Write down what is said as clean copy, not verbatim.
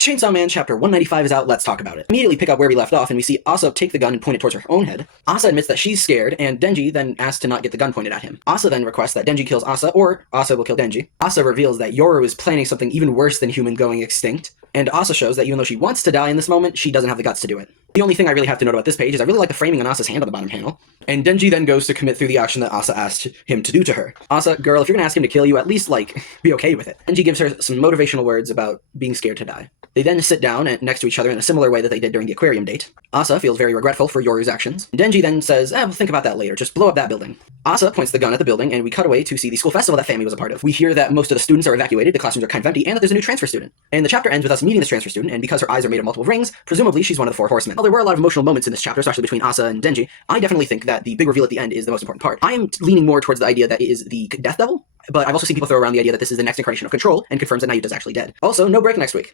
Chainsaw Man Chapter 195 is out, let's talk about it. Immediately pick up where we left off, and we see Asa take the gun and point it towards her own head. Asa admits that she's scared, and Denji then asks to not get the gun pointed at him. Asa then requests that Denji kills Asa, or Asa will kill Denji. Asa reveals that Yoru is planning something even worse than human going extinct, and Asa shows that even though she wants to die in this moment, she doesn't have the guts to do it. The only thing I really have to note about this page is I really like the framing on Asa's hand on the bottom panel. And Denji then goes to commit through the action that Asa asked him to do to her. Asa, girl, if you're gonna ask him to kill you, at least, be okay with it. Denji gives her some motivational words about being scared to die. They then sit down next to each other in a similar way that they did during the aquarium date. Asa feels very regretful for Yoru's actions. Denji then says, we'll think about that later, just blow up that building. Asa points the gun at the building, and we cut away to see the school festival that Fami was a part of. We hear that most of the students are evacuated, the classrooms are kind of empty, and that there's a new transfer student. And the chapter ends with us meeting this transfer student, and because her eyes are made of multiple rings, presumably she's one of the four horsemen. While there were a lot of emotional moments in this chapter, especially between Asa and Denji, I definitely think that the big reveal at the end is the most important part. I am leaning more towards the idea that it is the Death Devil, but I've also seen people throw around the idea that this is the next incarnation of Control, and confirms that Nayuta's actually dead. Also, no break next week.